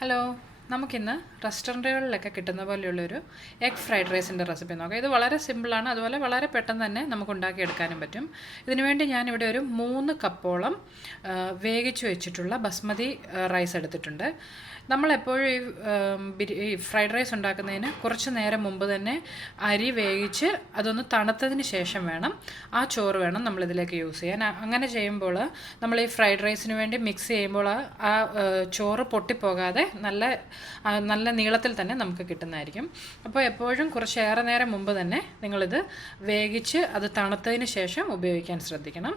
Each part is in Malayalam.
ഹലോ, നമുക്കിന്ന് റെസ്റ്റോറൻറ്റുകളിലൊക്കെ കിട്ടുന്ന പോലെയുള്ളൊരു എഗ് ഫ്രൈഡ് റൈസിൻ്റെ റെസിപ്പി നോക്കാം. ഇത് വളരെ സിമ്പിളാണ്, അതുപോലെ വളരെ പെട്ടെന്ന് തന്നെ നമുക്ക് ഉണ്ടാക്കിയെടുക്കാനും പറ്റും. ഇതിനുവേണ്ടി ഞാനിവിടെ ഒരു 3 കപ്പോളം വേവിച്ച് വെച്ചിട്ടുള്ള ബസ്മതി റൈസ് എടുത്തിട്ടുണ്ട്. നമ്മളെപ്പോഴും ഈ ഫ്രൈഡ് റൈസ് ഉണ്ടാക്കുന്നതിന് കുറച്ച് നേരം മുമ്പ് തന്നെ അരി വേവിച്ച് അതൊന്ന് തണുത്തതിന് ശേഷം വേണം ആ ചോറ് നമ്മളിതിലേക്ക് യൂസ് ചെയ്യാൻ. അങ്ങനെ ചെയ്യുമ്പോൾ നമ്മൾ ഈ ഫ്രൈഡ് റൈസിന് വേണ്ടി മിക്സ് ചെയ്യുമ്പോൾ ആ ചോറ് പൊട്ടിപ്പോകാതെ നല്ല നീളത്തിൽ തന്നെ നമുക്ക് കിട്ടുന്നതായിരിക്കും. അപ്പോൾ എപ്പോഴും കുറച്ചേറെ നേരം മുമ്പ് തന്നെ നിങ്ങളിത് വേവിച്ച് അത് തണുത്തതിന് ശേഷം ഉപയോഗിക്കാൻ ശ്രദ്ധിക്കണം.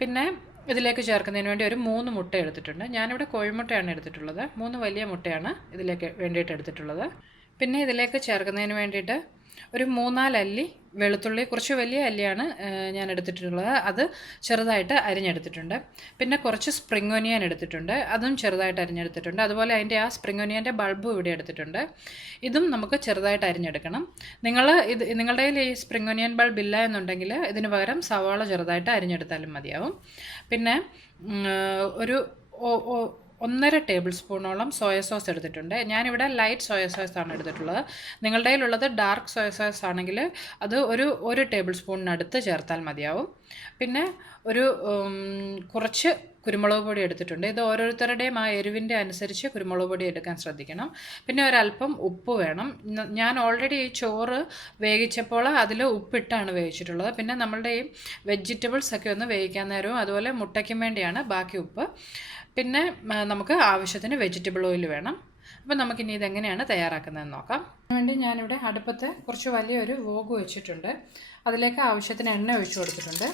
പിന്നെ ഇതിലേക്ക് ചേർക്കുന്നതിന് വേണ്ടി ഒരു 3 മുട്ട എടുത്തിട്ടുണ്ട്. ഞാനിവിടെ കോഴിമുട്ടയാണ് എടുത്തിട്ടുള്ളത്. 3 വലിയ മുട്ടയാണ് ഇതിലേക്ക് വേണ്ടിയിട്ട് എടുത്തിട്ടുള്ളത്. പിന്നെ ഇതിലേക്ക് ചേർക്കുന്നതിന് വേണ്ടിയിട്ട് ഒരു 3-4 അല്ലി വെളുത്തുള്ളി, കുറച്ച് വലിയ അല്ലിയാണ് ഞാൻ എടുത്തിട്ടുള്ളത്, അത് ചെറുതായിട്ട് അരിഞ്ഞെടുത്തിട്ടുണ്ട്. പിന്നെ കുറച്ച് സ്പ്രിംഗ് ഒനിയൻ എടുത്തിട്ടുണ്ട്, അതും ചെറുതായിട്ട് അരിഞ്ഞെടുത്തിട്ടുണ്ട്. അതുപോലെ അതിൻ്റെ ആ സ്പ്രിംഗ് ഒനിയൻ്റെ ബൾബും ഇവിടെ എടുത്തിട്ടുണ്ട്, ഇതും നമുക്ക് ചെറുതായിട്ട് അരിഞ്ഞെടുക്കണം. നിങ്ങളുടെ കയ്യിൽ ഈ സ്പ്രിംഗ് ഒനിയൻ ബൾബ് ഇല്ല എന്നുണ്ടെങ്കിൽ ഇതിന് പകരം സവാള ചെറുതായിട്ട് അരിഞ്ഞെടുത്താലും മതിയാവും. പിന്നെ ഒരു 1.5 ടേബിൾ സ്പൂണോളം സോയ സോസ് എടുത്തിട്ടുണ്ട്. ഞാനിവിടെ ലൈറ്റ് സോയ സോസ് ആണ് എടുത്തിട്ടുള്ളത്. നിങ്ങളുടെ കയ്യിലുള്ളത് ഡാർക്ക് സോയ സോസ് ആണെങ്കിൽ അത് ഒരു ടേബിൾ സ്പൂണിനടുത്ത് ചേർത്താൽ മതിയാവും. പിന്നെ കുറച്ച് കുരുമുളക് പൊടി എടുത്തിട്ടുണ്ട്. ഇത് ഓരോരുത്തരുടെയും ആ എരിവിൻ്റെ അനുസരിച്ച് കുരുമുളക് പൊടി എടുക്കാൻ ശ്രദ്ധിക്കണം. പിന്നെ ഒരല്പം ഉപ്പ് വേണം. ഞാൻ ഓൾറെഡി ഈ ചോറ് വേവിച്ചപ്പോൾ അതിൽ ഉപ്പിട്ടാണ് വേവിച്ചിട്ടുള്ളത്. പിന്നെ നമ്മളുടെ ഈ വെജിറ്റബിൾസൊക്കെ ഒന്ന് വേവിക്കാൻ നേരവും അതുപോലെ മുട്ടയ്ക്കും വേണ്ടിയാണ് ബാക്കി ഉപ്പ്. പിന്നെ നമുക്ക് ആവശ്യത്തിന് വെജിറ്റബിൾ ഓയിൽ വേണം. അപ്പം നമുക്കിനി ഇതെങ്ങനെയാണ് തയ്യാറാക്കുന്നതെന്ന് നോക്കാം. അതിനുവേണ്ടി ഞാനിവിടെ അടുപ്പത്ത് കുറച്ച് വലിയൊരു വോഗ് വെച്ചിട്ടുണ്ട്. അതിലേക്ക് ആവശ്യത്തിന് എണ്ണ ഒഴിച്ചു കൊടുത്തിട്ടുണ്ട്.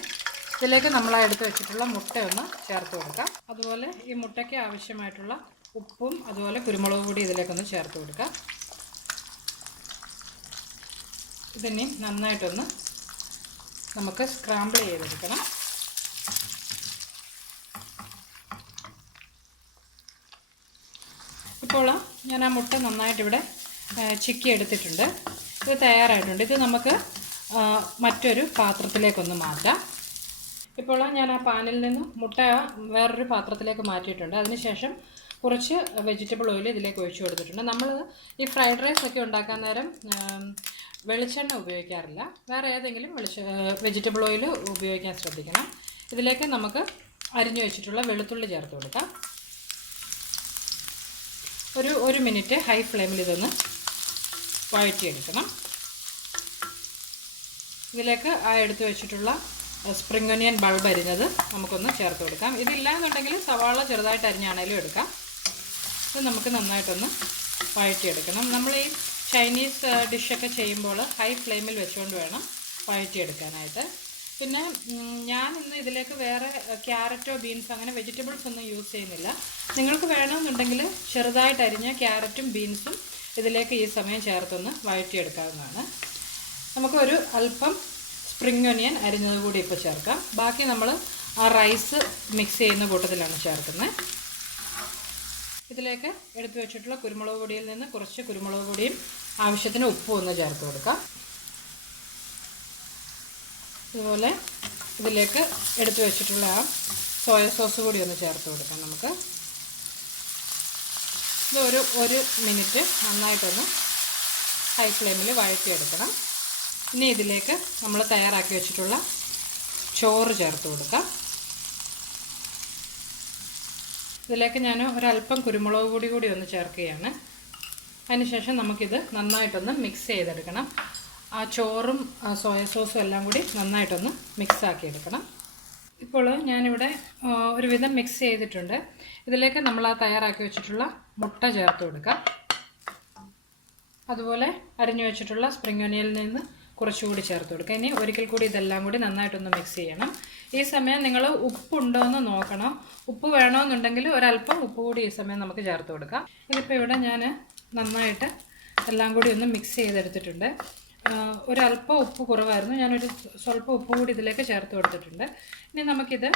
ഇതിലേക്ക് നമ്മൾ എടുത്ത് വെച്ചിട്ടുള്ള മുട്ട ഒന്ന് ചേർത്ത് കൊടുക്കാം. അതുപോലെ ഈ മുട്ടയ്ക്ക് ആവശ്യമായിട്ടുള്ള ഉപ്പും അതുപോലെ കുരുമുളക് പൊടി ഇതിലേക്കൊന്ന് ചേർത്ത് കൊടുക്കാം. ഇതിനി നന്നായിട്ടൊന്ന് നമുക്ക് സ്ക്രാമ്പിൾ ചെയ്തെടുക്കണം. ഇപ്പോൾ ഞാൻ ആ മുട്ട നന്നായിട്ടിവിടെ ചിക്കി എടുത്തിട്ടുണ്ട്. ഇത് തയ്യാറായിട്ടുണ്ട്. ഇത് നമുക്ക് മറ്റൊരു പാത്രത്തിലേക്കൊന്ന് മാറ്റാം. ഇപ്പോൾ ഞാൻ ആ പാനിൽ നിന്ന് മുട്ട വേറൊരു പാത്രത്തിലേക്ക് മാറ്റിയിട്ടുണ്ട്. അതിനുശേഷം കുറച്ച് വെജിറ്റബിൾ ഓയിൽ ഇതിലേക്ക് ഒഴിച്ചു കൊടുത്തിട്ടുണ്ട്. നമ്മൾ ഈ ഫ്രൈഡ് റൈസ് ഒക്കെ ഉണ്ടാക്കാൻ നേരം വെളിച്ചെണ്ണ ഉപയോഗിക്കാറില്ല, വേറെ ഏതെങ്കിലും വെജിറ്റബിൾ ഓയിൽ ഉപയോഗിക്കാൻ ശ്രദ്ധിക്കണം. ഇതിലേക്ക് നമുക്ക് അരിഞ്ഞു വെച്ചിട്ടുള്ള വെളുത്തുള്ളി ചേർത്ത് കൊടുക്കാം. ഒരു മിനിറ്റ് ഹൈ ഫ്ലെയിമിൽ ഇതൊന്ന് വഴറ്റിയെടുക്കണം. ഇതിലേക്ക് ആ എടുത്ത് വെച്ചിട്ടുള്ള സ്പ്രിംഗ് ഒനിയൻ ബൾബ് അരിഞ്ഞത് നമുക്കൊന്ന് ചേർത്ത് കൊടുക്കാം. ഇതില്ല എന്നുണ്ടെങ്കിൽ സവാള ചെറുതായിട്ട് അരിഞ്ഞാണേലും എടുക്കാം. ഇത് നമുക്ക് നന്നായിട്ടൊന്ന് വഴറ്റിയെടുക്കണം. നമ്മൾ ഈ ചൈനീസ് ഡിഷൊക്കെ ചെയ്യുമ്പോൾ ഹൈ ഫ്ലെയിമിൽ വെച്ചുകൊണ്ട് വേണം വഴറ്റിയെടുക്കാനായിട്ട്. പിന്നെ ഞാനിന്ന് ഇതിലേക്ക് വേറെ ക്യാരറ്റോ ബീൻസോ അങ്ങനെ വെജിറ്റബിൾസ് ഒന്നും യൂസ് ചെയ്യുന്നില്ല. നിങ്ങൾക്ക് വേണമെന്നുണ്ടെങ്കിൽ ചെറുതായിട്ട് അരിഞ്ഞ ക്യാരറ്റും ബീൻസും ഇതിലേക്ക് ഈ സമയം ചേർത്തൊന്ന് വഴറ്റിയെടുക്കാവുന്നതാണ്. നമുക്കൊരു അല്പം സ്പ്രിംഗ് ഒനിയൻ അരിഞ്ഞത് കൂടി ഇപ്പോൾ ചേർക്കാം. ബാക്കി നമ്മൾ ആ റൈസ് മിക്സ് ചെയ്യുന്ന കൂട്ടത്തിലാണ് ചേർക്കുന്നത്. ഇതിലേക്ക് എടുത്തു വെച്ചിട്ടുള്ള കുരുമുളക് പൊടിയിൽ നിന്ന് കുറച്ച് കുരുമുളക് പൊടിയും ആവശ്യത്തിന് ഉപ്പും ഒന്ന് ചേർത്ത് കൊടുക്കാം. ഇതുപോലെ ഇതിലേക്ക് എടുത്തു വെച്ചിട്ടുള്ള ആ സോയ സോസ് കൂടി ഒന്ന് ചേർത്ത് കൊടുക്കാം. നമുക്ക് ഇത് ഒരു മിനിറ്റ് നന്നായിട്ടൊന്ന് ഹൈ ഫ്ലെയിമിൽ വഴറ്റിയെടുക്കണം. ഇനി ഇതിലേക്ക് നമ്മൾ തയ്യാറാക്കി വെച്ചിട്ടുള്ള ചോറ് ചേർത്ത് കൊടുക്കാം. ഇതിലേക്ക് ഞാൻ ഒരല്പം കുരുമുളക് പൊടി കൂടി ഒന്ന് ചേർക്കുകയാണ്. അതിനുശേഷം നമുക്കിത് നന്നായിട്ടൊന്ന് മിക്സ് ചെയ്തെടുക്കണം. ആ ചോറും സോയ സോസും എല്ലാം കൂടി നന്നായിട്ടൊന്ന് മിക്സാക്കി എടുക്കണം. ഇപ്പോൾ ഞാനിവിടെ ഒരുവിധം മിക്സ് ചെയ്തിട്ടുണ്ട്. ഇതിലേക്ക് നമ്മൾ ആ തയ്യാറാക്കി വെച്ചിട്ടുള്ള മുട്ട ചേർത്ത് കൊടുക്കാം. അതുപോലെ അരിഞ്ഞു വെച്ചിട്ടുള്ള സ്പ്രിംഗ് ഒനിയനിൽ നിന്ന് കുറച്ചുകൂടി ചേർത്ത് കൊടുക്കുക. ഇനി ഒരിക്കൽ കൂടി ഇതെല്ലാം കൂടി നന്നായിട്ടൊന്ന് മിക്സ് ചെയ്യണം. ഈ സമയം നിങ്ങൾ ഉപ്പുണ്ടോ എന്ന് നോക്കണം. ഉപ്പ് വേണമെന്നുണ്ടെങ്കിൽ ഒരല്പം ഉപ്പ് കൂടി ഈ സമയം നമുക്ക് ചേർത്ത് കൊടുക്കാം. ഇതിപ്പോൾ ഇവിടെ ഞാൻ നന്നായിട്ട് എല്ലാം കൂടി ഒന്ന് മിക്സ് ചെയ്തെടുത്തിട്ടുണ്ട്. ഒരല്പം ഉപ്പ് കുറവായിരുന്നു, ഞാനൊരു സ്വല്പം ഉപ്പ് കൂടി ഇതിലേക്ക് ചേർത്ത് കൊടുത്തിട്ടുണ്ട്. ഇനി നമുക്കിത്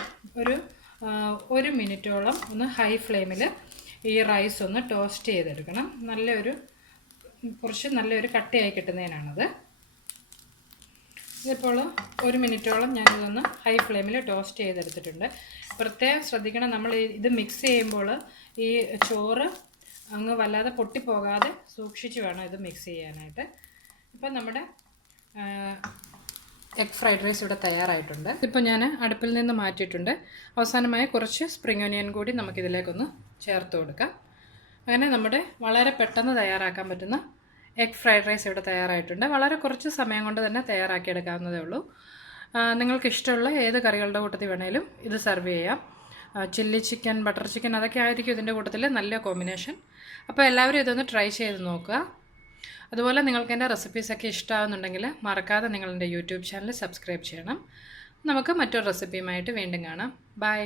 ഒരു മിനിറ്റോളം ഒന്ന് ഹൈ ഫ്ലെയിമിൽ ഈ റൈസ് ഒന്ന് ടോസ്റ്റ് ചെയ്തെടുക്കണം. കുറച്ച് നല്ലൊരു കട്ടിയായി കിട്ടുന്നതിനാണത്. ഇതിപ്പോൾ ഒരു മിനിറ്റോളം ഞാനിതൊന്ന് ഹൈ ഫ്ലെയിമിൽ ടോസ്റ്റ് ചെയ്തെടുത്തിട്ടുണ്ട്. പ്രത്യേകം ശ്രദ്ധിക്കണം, നമ്മൾ ഇത് മിക്സ് ചെയ്യുമ്പോൾ ഈ ചോറ് അങ്ങ് വല്ലാതെ പൊട്ടിപ്പോകാതെ സൂക്ഷിച്ച് വേണം ഇത് മിക്സ് ചെയ്യാനായിട്ട്. ഇപ്പം നമ്മുടെ എഗ് ഫ്രൈഡ് റൈസ് ഇവിടെ തയ്യാറായിട്ടുണ്ട്. ഇപ്പോൾ ഞാൻ അടുപ്പിൽ നിന്ന് മാറ്റിയിട്ടുണ്ട്. അവസാനമായി കുറച്ച് സ്പ്രിംഗ് ഒനിയൻ കൂടി നമുക്കിതിലേക്കൊന്ന് ചേർത്ത് കൊടുക്കാം. അങ്ങനെ നമ്മുടെ വളരെ പെട്ടെന്ന് തയ്യാറാക്കാൻ പറ്റുന്ന എഗ് ഫ്രൈഡ് റൈസ് ഇവിടെ തയ്യാറായിട്ടുണ്ട്. വളരെ കുറച്ച് സമയം കൊണ്ട് തന്നെ തയ്യാറാക്കിയെടുക്കാവുന്നതേ ഉള്ളൂ. നിങ്ങൾക്ക് ഇഷ്ടമുള്ള ഏത് കറികളുടെ കൂട്ടത്തിൽ വേണേലും ഇത് സെർവ് ചെയ്യാം. ചില്ലി ചിക്കൻ, ബട്ടർ ചിക്കൻ അതൊക്കെ ആയിരിക്കും ഇതിൻ്റെ കൂട്ടത്തിൽ നല്ല കോമ്പിനേഷൻ. അപ്പോൾ എല്ലാവരും ഇതൊന്ന് ട്രൈ ചെയ്ത് നോക്കുക. അതുപോലെ നിങ്ങൾക്ക് എൻ്റെ റെസിപ്പീസൊക്കെ ഇഷ്ടമാകുന്നുണ്ടെങ്കിൽ മറക്കാതെ നിങ്ങളെൻ്റെ യൂട്യൂബ് ചാനൽ സബ്സ്ക്രൈബ് ചെയ്യണം. നമുക്ക് മറ്റൊരു റെസിപ്പിയുമായിട്ട് വീണ്ടും കാണാം. ബൈ.